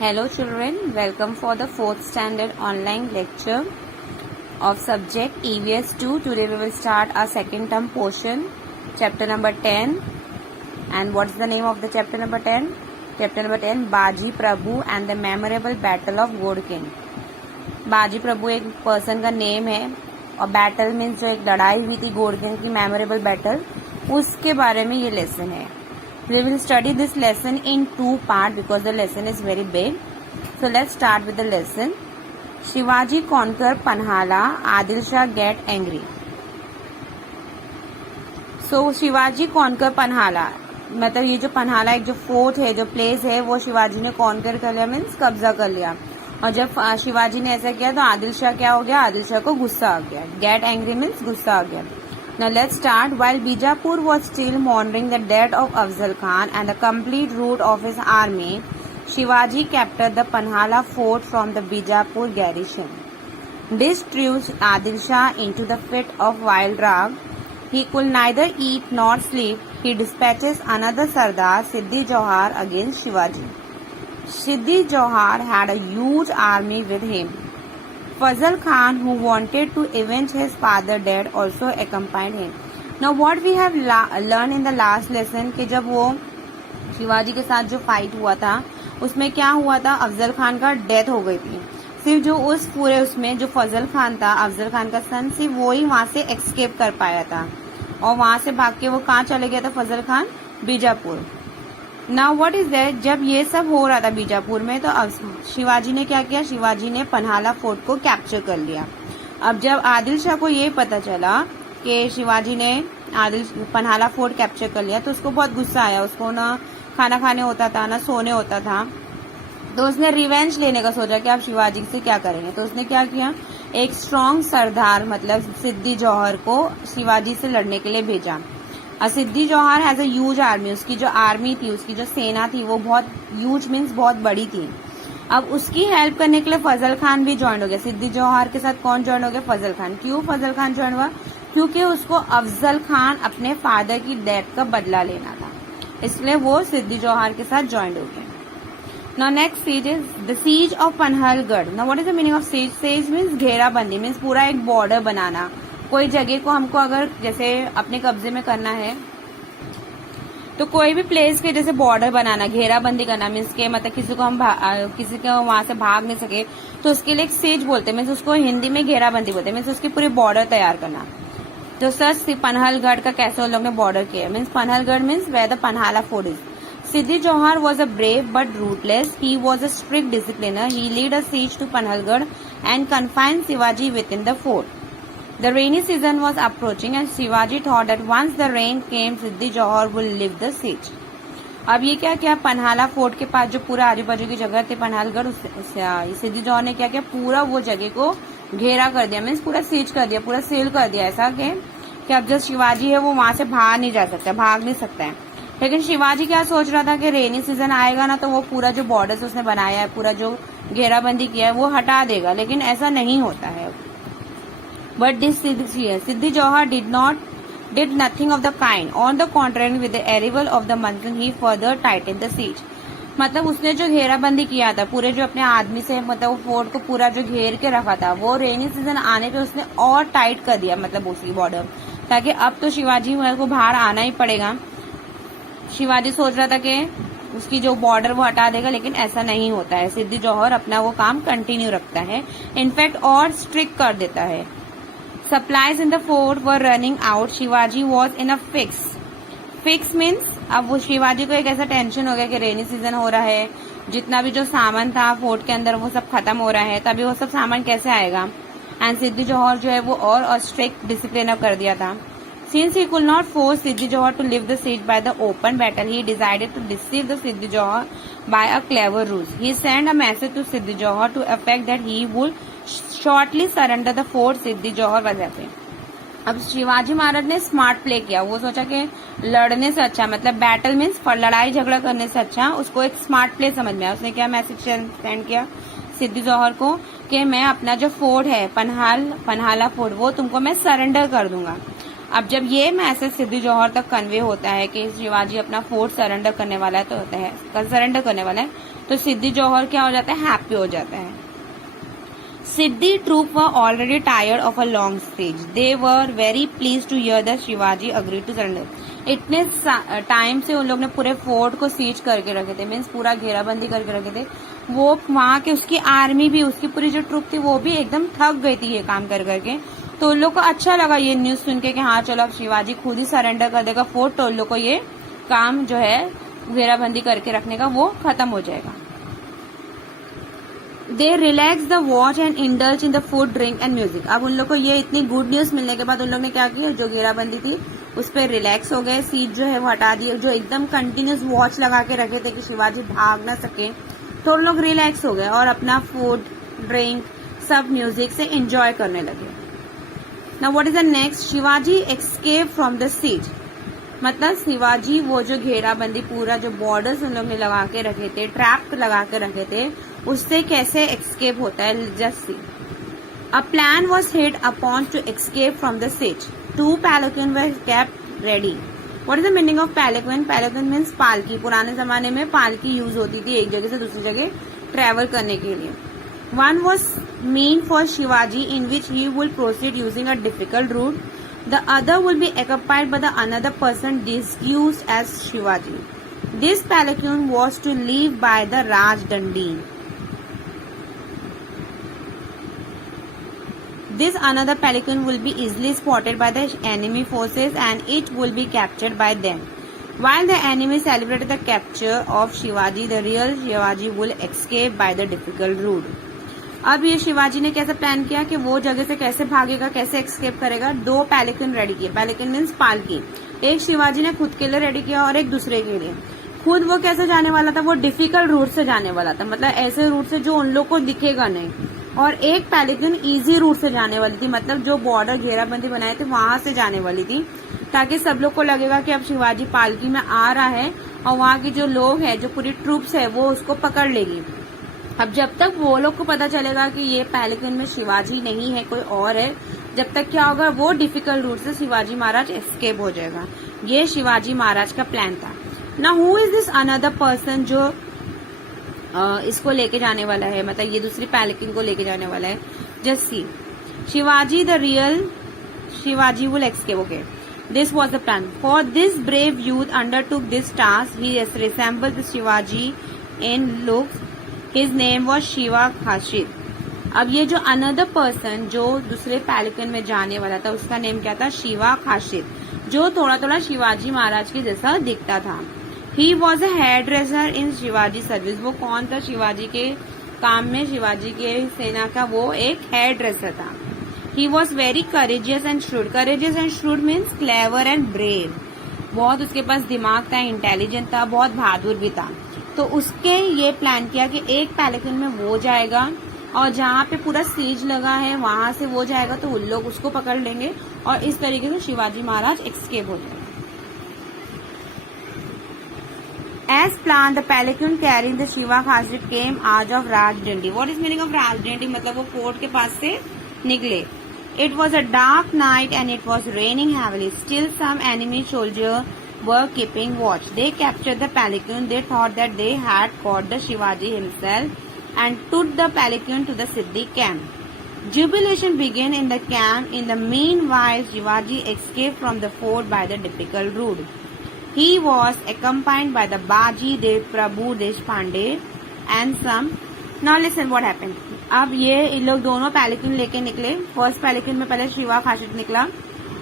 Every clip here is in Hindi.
Hello children, welcome for the 4th standard online lecture of subject EVS 2. Today we will start our second term portion, chapter number 10. And what's the name of the chapter number 10? Chapter number 10, Baji Prabhu and the memorable battle of Gord King. बाजी प्रभु एक पर्सन का नेम है और बैटल मीन्स जो एक लड़ाई हुई थी गोड किंग की मेमोरेबल बैटल, उसके बारे में ये लेसन है. We will study this lesson in 2 parts because the lesson is very big. So let's start with the lesson. Shivaji conquer Panhala, Adil Shah get angry. So Shivaji conquer Panhala, मतलब ये जो पन्हाला एक जो फोर्ट है, जो प्लेस है, वो शिवाजी ने कॉन्कर कर लिया, मीन्स कब्जा कर लिया. और जब शिवाजी ने ऐसा किया तो आदिल शाह क्या हो गया, आदिल शाह को गुस्सा आ गया. गेट एंग्री मीन्स गुस्सा आ गया. Now let's start. While Bijapur was still mourning the death of Afzal Khan and the complete rout of his army, Shivaji captured the Panhala fort from the Bijapur garrison. This threw Adil Shah into the fit of wild rage. He could neither eat nor sleep. He dispatches another Sardar, Siddhi Johar, against Shivaji. Siddhi Johar had a huge army with him. Fazal Khan, who wanted to avenge his father's death, also accompanied him. Now what we have learned in the last lesson कि जब वो शिवाजी के साथ जो फाइट हुआ था उसमें क्या हुआ था, अफजल खान का डेथ हो गई थी. सिर्फ जो उस पूरे उसमें जो फजल खान था, अफजल खान का सन, सिर्फ वो ही वहां से एस्केप कर पाया था और वहां से भाग के वो कहाँ चले गया था Fazal Khan, Bijapur. Now what is that, जब ये सब हो रहा था बीजापुर में तो शिवाजी ने क्या किया, शिवाजी ने पन्हाला फोर्ट को कैप्चर कर लिया. अब जब आदिल शाह को ये पता चला कि शिवाजी ने पन्हाला फोर्ट कैप्चर कर लिया तो उसको बहुत गुस्सा आया. उसको ना खाना खाने होता था ना सोने होता था, तो उसने रिवेंज लेने का सोचा कि आप शिवाजी से क्या करेंगे. तो उसने क्या किया, एक स्ट्रॉन्ग सरदार मतलब सिद्दी जौहर को शिवाजी से लड़ने के लिए भेजा. सिद्दी जौहर हैज अ ह्यूज आर्मी, उसकी जो आर्मी थी, उसकी जो सेना थी वो बहुत ह्यूज मीन्स बहुत बड़ी थी. अब उसकी हेल्प करने के लिए फजल खान भी ज्वाइन हो गया. सिद्दी जौहर के साथ कौन ज्वाइन हो गया, फजल खान. क्यों फजल खान ज्वाइन हुआ, क्योंकि उसको अफजल खान अपने फादर की डेथ का बदला लेना था, इसलिए वो सिद्दी जौहर के साथ ज्वाइन हो गया. Now next siege is the siege of Panhalgarh. Now what is the meaning of siege. Siege means घेराबंदी, मीन्स पूरा एक बॉर्डर बनाना. कोई जगह को हमको अगर जैसे अपने कब्जे में करना है तो कोई भी प्लेस के जैसे बॉर्डर बनाना, घेराबंदी करना, मीन्स के मतलब किसी को हम किसी को वहां से भाग नहीं सके तो उसके लिए एक सेज बोलते हैं, मीन्स उसको हिंदी में घेराबंदी बोलते हैं, मीन्स उसकी पूरी बॉर्डर तैयार करना. तो सर पन्हालगढ़ का कैसे उन लोग ने बॉर्डर किया, means Panhalgarh means where the Panhala fort is. Siddhi Johar was a brave but ruthless. He was a strict discipliner. He led a siege to Panhalgarh and confined Shivaji within the fort. The rainy season was approaching and Shivaji thought that once the rain came, Siddhi Johar will lift the siege. अब ये क्या किया, पन्हाला फोर्ट के पास जो पूरा आजू बाजू की जगह थी पन्हालगढ़, सिद्धी जौहर ने क्या किया, पूरा वो जगह को घेरा कर दिया, मीन्स पूरा सीज कर दिया, पूरा सील कर दिया. ऐसा कि अब जो शिवाजी है वो वहां से बाहर नहीं जा सकता, भाग नहीं सकता है. लेकिन शिवाजी क्या सोच रहा था कि रेनी सीजन आएगा ना तो वो पूरा जो बॉर्डर्स उसने बनाया है, पूरा जो घेराबंदी किया है वो हटा देगा, लेकिन ऐसा नहीं होता है. But this Siddhi Johar did nothing of the kind. On the contrary, with the arrival of the monsoon, he further tightened the siege. मतलब उसने जो घेराबंदी किया था पूरे जो अपने आदमी से, मतलब वो फोर्ट को पूरा जो घेर के रखा था, वो रेनी सीजन आने पे उसने और टाइट कर दिया, मतलब उसकी बॉर्डर, ताकि अब तो शिवाजी को बाहर आना ही पड़ेगा. शिवाजी सोच रहा था कि उसकी जो बॉर्डर वो हटा देगा, लेकिन ऐसा नहीं होता है. सिद्धी जौहर अपना वो काम कंटिन्यू रखता है, इनफैक्ट और स्ट्रिक्ट कर देता है. Supplies in the fort were running out. Shivaji was in a fix means अब वो शिवाजी को एक ऐसा टेंशन हो गया कि रेनी सीजन हो रहा है, जितना भी जो सामान था फोर्ट के अंदर वो सब खत्म हो रहा है, तभी वो सब सामान कैसे आएगा. एंड सिद्धी जौहर जो है वो और स्ट्रिक्ट डिसिप्लिन कर दिया था. Since he could not force Siddhi Johar to lift the siege by the open battle, he decided to deceive the Siddhi Johar by a clever ruse. He sent a message to Siddhi Johar to effect that he would shortly surrender the fort. Siddhi Johar was happy. अब शिवाजी महाराज ने स्मार्ट प्ले किया. वो सोचा कि लड़ने से अच्छा, मतलब बैटल मीन्स लड़ाई झगड़ा करने से अच्छा, उसको एक स्मार्ट प्ले समझ में आया. उसने क्या मैसेज सेंड किया सिद्धि जौहर को कि मैं अपना जो फोर्ट है पन्हाला फोर्ट, वो तुमको मैं सरेंडर कर दूंगा. अब जब ये मैसेज सिद्दी जौहर तक कन्वे होता है कि शिवाजी अपना फोर्ट सरेंडर करने वाला है, तो होता है सरेंडर करने वाला है, तो सिद्दी जौहर क्या हो जाता है, हैप्पी हो जाता है। Siddi troop were already tired of a long stage, they were very please to hear that Shivaji agree to surrender. इतने टाइम से उन लोग ने पूरे फोर्ट को सीज करके रखे थे, मीन्स पूरा घेराबंदी करके रखे थे। वो वहां के उसकी आर्मी भी, उसकी पूरी जो ट्रूप थी वो भी एकदम थक गई थी ये काम कर करके। तो उन लोग को अच्छा लगा ये न्यूज सुन के कि हाँ चलो अब शिवाजी खुद ही सरेंडर कर देगा फोर्ट, तो उन लोग को ये काम जो है घेराबंदी करके रखने का वो खत्म हो जाएगा। They relax the watch and indulge in the food, drink and music. अब उन लोग को ये इतनी गुड न्यूज मिलने के बाद उन लोग ने क्या किया, जो घेराबंदी थी उस पर रिलैक्स हो गए, सीट जो है वो हटा दिए, जो एकदम कंटिन्यूस वॉच लगा के रखे थे कि शिवाजी भाग ना सके, तो उन लोग रिलैक्स हो गए और अपना फूड, ड्रिंक, सब म्यूजिक से एंजॉय करने लगे। Now what is the next, Shivaji escape from the siege. मतलब शिवाजी वो जो घेराबंदी पूरा जो बॉर्डर्स उन लोग ने लगा के रखे थे, ट्रैप लगा के रखे थे, उससे कैसे एस्केप होता है, just see. A plan was hit upon to escape from the siege, 2 palanquin were kept ready. What is the meaning of palanquin? Palanquin means पालकी। पुराने जमाने में पालकी यूज होती थी एक जगह से दूसरी जगह ट्रेवल करने के लिए। One was meant for Shivaji, in which he will proceed using a difficult route. The other will be occupied by the another person disguised as Shivaji. This palanquin was to leave by the Rajdandi. This another palanquin will be easily spotted by the enemy forces and it will be captured by them. While the enemy celebrated the capture of Shivaji, the real Shivaji will escape by the difficult route. अब ये शिवाजी ने कैसे प्लान किया कि वो जगह से कैसे भागेगा, कैसे एस्केप करेगा। 2 पैलेकिन रेडी किए, पैलेकिन मीन्स पालकी। एक शिवाजी ने खुद के लिए रेडी किया और एक दूसरे के लिए। खुद वो कैसे जाने वाला था, वो डिफिकल्ट रूट से जाने वाला था, मतलब ऐसे रूट से जो उन लोग को दिखेगा नहीं। और एक पैलेकिन इजी रूट से जाने वाली थी, मतलब जो बॉर्डर घेराबंदी बनाए थे वहां से जाने वाली थी, ताकि सब लोग को लगेगा कि अब शिवाजी पालकी में आ रहा है और वहां के जो लोग हैं, जो पूरी ट्रूप्स है, वो उसको पकड़ लेगी। अब जब तक वो लोग को पता चलेगा कि ये पैलेकिन में शिवाजी नहीं है, कोई और है, जब तक क्या होगा, वो डिफिकल्ट रूट से शिवाजी महाराज एस्केप हो जाएगा। ये शिवाजी महाराज का प्लान था। ना who is this another person जो इसको लेके जाने वाला है, मतलब ये दूसरी पैलेकिन को लेके जाने वाला है। Just see, Shivaji the real Shivaji will escape. Okay, this was the plan for this brave youth undertook this task. He resembled the Shivaji in looks. His name was Shiva Kashid. अब ये जो अनदर पर्सन जो दूसरे पैलेकिन में जाने वाला था, उसका नेम क्या था, शिवा खाशिद, जो थोड़ा थोड़ा शिवाजी महाराज के जैसा दिखता था। He was a hairdresser in Shivaji service. वो कौन था, शिवाजी के काम में, शिवाजी के सेना का वो एक हेयर ड्रेसर था। He was very courageous and shrewd। Courageous and shrewd means clever and brave। बहुत उसके पास दिमाग था, इंटेलिजेंट था, बहुत बहादुर भी था। तो उसके ये प्लान किया कि एक पैलेकिन में वो जाएगा और जहाँ पे पूरा सीज लगा है वहां से वो जाएगा, तो उन लोग उसको पकड़ लेंगे और इस तरीके से शिवाजी महाराज एस्केप हो जाएगा। As planned, the palanquin carrying the Shiva Khazid came out of Rajdandi. What is meaning of Rajdandi? मतलब वो फोर्ट के पास से निकले। It was a dark night and it was raining heavily. Still, some enemy soldiers were keeping watch. They captured the palanquin. They thought that they had caught the Shivaji himself and took the palanquin to the Siddhi camp. Jubilation began in the camp. In the meanwhile, Shivaji escaped from the fort by the difficult route. He was accompanied by the Baji Dev Prabhu Deshpande and some. Now listen what happened. अब ये इन लोग दोनों पैलेकिन लेके निकले। फर्स्ट पैलेकिन में पहले शिवा खाशिद निकला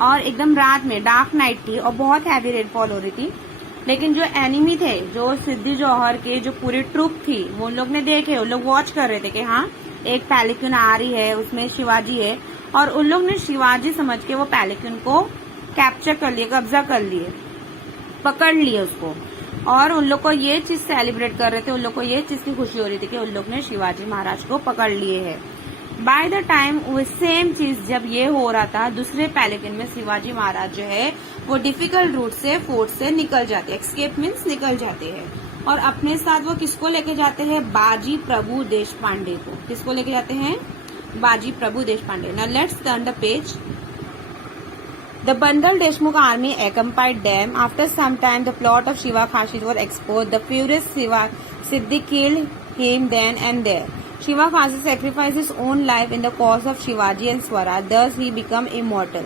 और एकदम रात में, डार्क नाइट थी और बहुत हैवी रेनफॉल हो रही थी। लेकिन जो एनिमी थे, जो सिद्दी जौहर के जो पूरी ट्रूप थी, वो लोग ने देखे, उन लोग वॉच कर रहे थे कि हाँ एक पैलेकिन आ रही है, उसमें शिवाजी है, और उन लोग ने शिवाजी समझ के वो पैलेकिन को कैप्चर कर लिए, कब्जा कर लिए, पकड़ लिए उसको। और उन लोग को ये चीज सेलिब्रेट कर रहे थे, उन लोग को ये चीज की खुशी हो रही थी कि उन लोग ने शिवाजी महाराज को पकड़ लिए है। बाय द टाइम वो सेम चीज जब ये हो रहा था, दूसरे पैलेकिन में शिवाजी महाराज जो है वो डिफिकल्ट रूट से फोर्ट से निकल जाते, एक्सकेप मीन्स निकल जाते हैं। और अपने साथ वो किसको लेके जाते हैं, बाजी प्रभु देशपांडे को। किसको लेके जाते हैं, Baji Prabhu Deshpande. Now let's turn the page. The bundled Deshmukh army accompanied them. After some time, the plot of Shiva Khashid was exposed. The furious Siddhi killed him then and there. Shiva Khashid sacrificed his own life in the cause of Shivaji and Swaraj. Thus, he became immortal.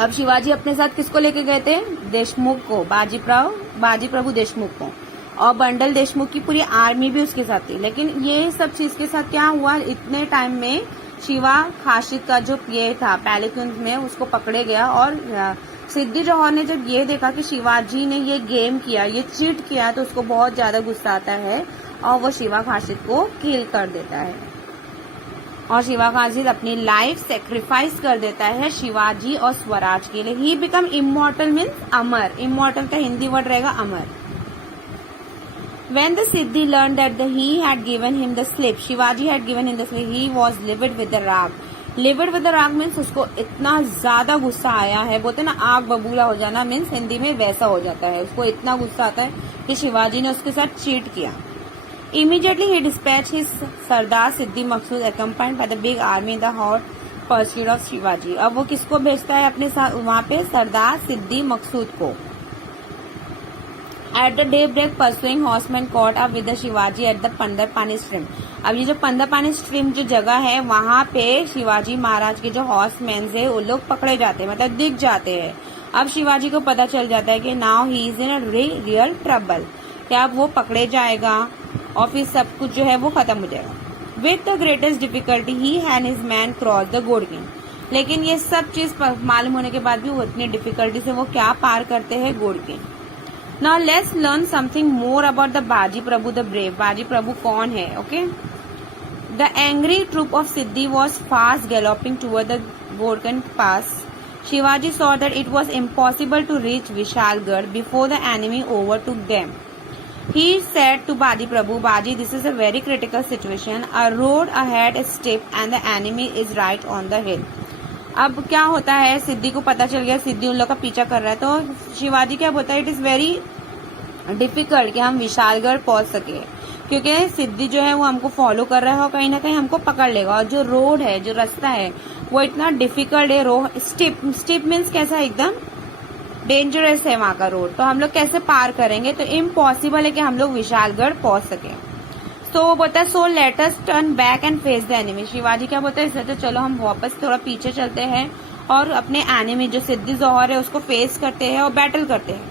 अब शिवाजी अपने साथ किसको लेके गए थे? देशमुख को, बाजी प्रभु देशमुख को, और बंडल देशमुख की पूरी आर्मी भी उसके साथ थी. लेकिन ये सब चीज के साथ क्या हुआ, इतने टाइम में शिवा खाशिद का जो ये था पैलेकुंज में, उसको पकड़े गया. और सिद्धि जौहर ने जब ये देखा कि शिवाजी ने ये गेम किया, ये चीट किया, तो उसको बहुत ज्यादा गुस्सा आता है और वो शिवा खाशिद को किल कर देता है. और शिवा खाशिद अपनी लाइफ सेक्रीफाइस कर देता है शिवाजी और स्वराज के लिए. He become immortal means Amar. Immortal का हिंदी वर्ड रहेगा अमर. When the Siddhi learned that he had given him the slip, Shivaji had given him the slip, he was livid with the rag. Livid with the rag means उसको इतना ज्यादा गुस्सा आया है, बोलते ना आग बबूला हो जाना, मीन्स हिंदी में वैसा हो जाता है. उसको इतना गुस्सा आता है कि शिवाजी ने उसके साथ चीट किया. Immediately he dispatched his Sardar Siddhi Maksud accompanied by the big army in the hot pursuit of Shivaji. अब वो किसको भेजता है अपने साथ वहाँ पे? सरदार सिद्धि मकसूद को. At the daybreak, pursuing horsemen caught up with the Shivaji at the पंदरपानी stream. अब ये जो पंदरपानी स्ट्रीम जो जगह है, वहाँ पे शिवाजी महाराज के जो हॉर्समैन है वो लोग पकड़े जाते हैं, मतलब दिख जाते हैं. अब शिवाजी को पता चल जाता है कि now he is in a real trouble, क्या वो पकड़े जाएगा और फिर सब कुछ जो है वो खत्म हो जाएगा. With the greatest difficulty he and his man cross the Ghodkhind. लेकिन ये सब चीज मालूम होने के बाद भी वो इतनी डिफिकल्टी से वो क्या पार करते हैं? गोडगिन. Now let's learn something more about the Baji Prabhu the Brave. Baji Prabhu कौन है? Okay. The angry troop of Siddhi was fast galloping toward the Gorkan Pass. Shivaji saw that it was impossible to reach Vishalgarh before the enemy overtook them. He said to Baji Prabhu, Baji, this is a very critical situation. A road ahead is steep and the enemy is right on the hill. अब क्या होता है, सिद्धि को पता चल गया, सिद्धि उन लोग का पीछा कर रहा है, तो शिवाजी क्या बोलता है, इट इज वेरी डिफिकल्ट कि हम विशालगढ़ पहुंच सके, क्योंकि सिद्धि जो है वो हमको फॉलो कर रहा है और कहीं ना कहीं हमको पकड़ लेगा. और जो रोड है, जो रास्ता है, वो इतना डिफिकल्ट है. स्टिप मीन्स कैसा, एकदम डेंजरस है वहां का रोड. तो हम लोग कैसे पार करेंगे? तो इम्पॉसिबल है कि हम लोग विशालगढ़ पहुंच सके. तो वो बोलता है so let us turn back and face the enemy. Shivaji क्या बोलता है, इसलिए तो चलो हम वापस थोड़ा पीछे चलते हैं और अपने एनिमी जो सिद्धि जौहर है उसको फेस करते हैं और बैटल करते हैं.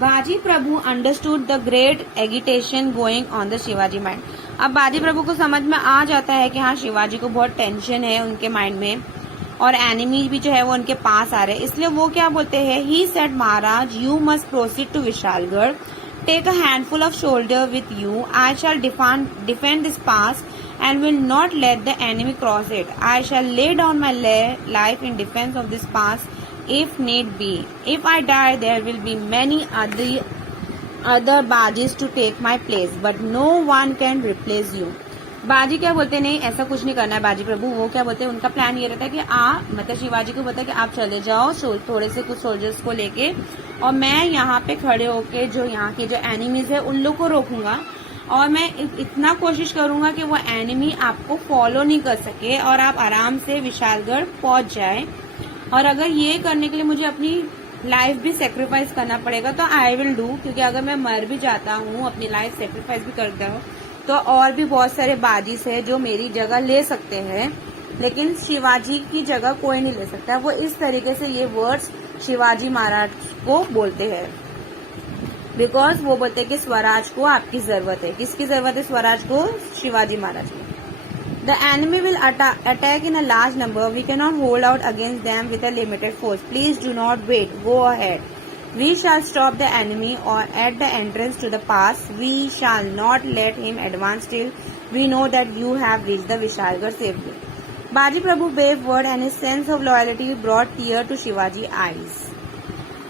Baji Prabhu understood the great agitation going on the Shivaji mind. अब बाजी प्रभु को समझ में आ जाता है कि हाँ, शिवाजी को बहुत टेंशन है उनके माइंड में और एनिमी भी जो है वो उनके पास आ रहे हैं. इसलिए वो क्या बोलते हैं, he said Maharaj you must proceed to Vishalgad. Take a handful of soldier with you. I shall defend this pass and will not let the enemy cross it. I shall lay down my life in defense of this pass if need be. If I die, there will be many other Bajis to take my place, but no one can replace you. बाजी क्या बोलते, नहीं ऐसा कुछ नहीं करना है बाजी प्रभु. वो क्या बोलते हैं, उनका प्लान ये रहता है कि मतलब शिवाजी को बोलता है कि आप चले जाओ थोड़े से कुछ सोल्जर्स को लेके, और मैं यहाँ पे खड़े होके जो यहाँ के जो एनिमीज है उन लोग को रोकूंगा और मैं इतना कोशिश करूंगा कि वो एनिमी आपको फॉलो नहीं कर सके और आप आराम से विशालगढ़ पहुंच जाए. और अगर ये करने के लिए मुझे अपनी लाइफ भी सेक्रीफाइस करना पड़ेगा तो आई विल डू, क्योंकि अगर मैं मर भी जाता हूँ, अपनी लाइफ सेक्रीफाइस भी करता हूँ, तो और भी बहुत सारे बाजीस है जो मेरी जगह ले सकते हैं, लेकिन शिवाजी की जगह कोई नहीं ले सकता. वो इस तरीके से ये वर्ड्स शिवाजी महाराज को बोलते हैं, बिकॉज वो बोलते हैं कि स्वराज को आपकी जरूरत है. किसकी जरूरत है स्वराज को? शिवाजी महाराज को. The enemy will attack in a large number. We can not hold out against them with a limited force. Please do not wait, go ahead. We shall stop the enemy or at the entrance to the pass. We shall not let him advance till we know that you have reached the Vishalgarh safely. Baji Prabhu brave word and his sense of loyalty brought tear to Shivaji's eyes.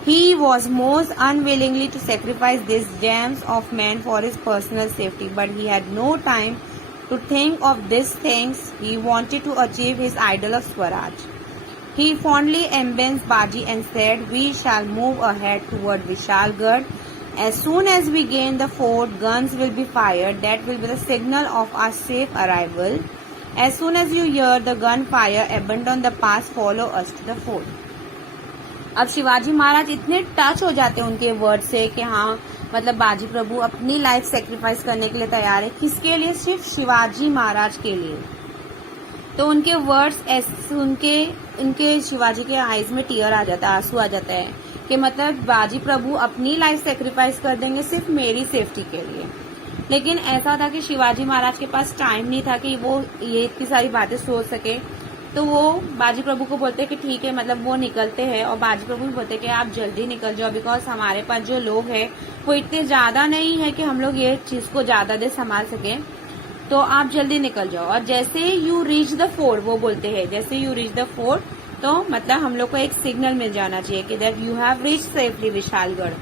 He was most unwillingly to sacrifice these gems of men for his personal safety, but he had no time to think of these things. He wanted to achieve his idol of Swaraj. He fondly embraced Baji and said, we shall move ahead toward Vishalgarh. As soon as we gain the fort, guns will be fired. That will be the signal of our safe arrival. As soon as you hear the gun fire abandon the pass follow us to the fort. अब शिवाजी महाराज इतने टच हो जाते हैं उनके वर्ड से कि हाँ मतलब बाजी प्रभु अपनी लाइफ सेक्रीफाइस करने के लिए तैयार है। किसके लिए? सिर्फ शिवाजी महाराज के लिए। तो उनके वर्ड्स सुन के उनके शिवाजी के आईज में टीयर आ जाता है, आंसू आ जाता है कि मतलब बाजी प्रभु अपनी लाइफ सेक्रीफाइस कर देंगे सिर्फ मेरी सेफ्टी के लिए। लेकिन ऐसा था कि शिवाजी महाराज के पास टाइम नहीं था कि वो ये इतनी सारी बातें सोच सके। तो वो बाजी प्रभु को बोलते कि ठीक है, मतलब वो निकलते हैं और बाजी प्रभु भी बोलते कि आप जल्दी निकल जाओ, बिकॉज हमारे पास जो लोग हैं वो इतने ज्यादा नहीं है कि हम लोग ये चीज को ज्यादा देर संभाल सके, तो आप जल्दी निकल जाओ। और जैसे यू रीच द फोर्ट, वो बोलते हैं जैसे यू रीच द फोर्ट, तो मतलब हम लोग को एक सिग्नल मिल जाना चाहिए कि that you have reach safely Vishalgarh.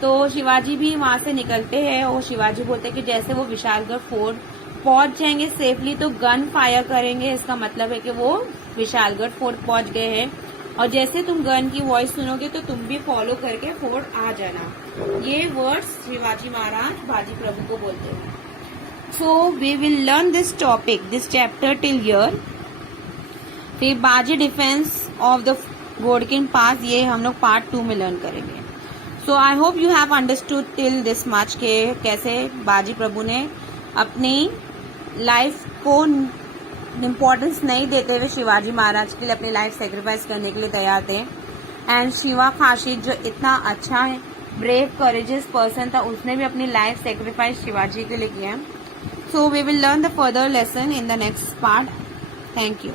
तो शिवाजी भी वहां से निकलते हैं और शिवाजी बोलते हैं कि जैसे वो विशालगढ़ फोर्ट पहुंच जाएंगे सेफली तो गन फायर करेंगे। इसका मतलब है कि वो विशालगढ़ फोर्ट पहुंच गए हैं और जैसे तुम गन की वॉइस सुनोगे तो तुम भी फॉलो करके फोर्ट आ जाना। ये वर्ड्स शिवाजी महाराज बाजी प्रभु को बोलते हैं। So we will learn this topic, this chapter till here. फिर Baji defence of the Ghodkhind pass, ये हम लोग पार्ट 2 में लर्न करेंगे। So I hope you have understood till this much के कैसे बाजी प्रभु ने अपनी लाइफ को इम्पोर्टेंस नहीं देते हुए शिवाजी महाराज के लिए अपनी लाइफ सेक्रीफाइस करने के लिए तैयार थे। एंड शिवा खाशिद जो इतना अच्छा है, ब्रेव करेजियस पर्सन था, उसने भी अपनी लाइफ सेक्रीफाइस शिवाजी के लिए किया। So we will learn the further lesson in the next part. Thank you.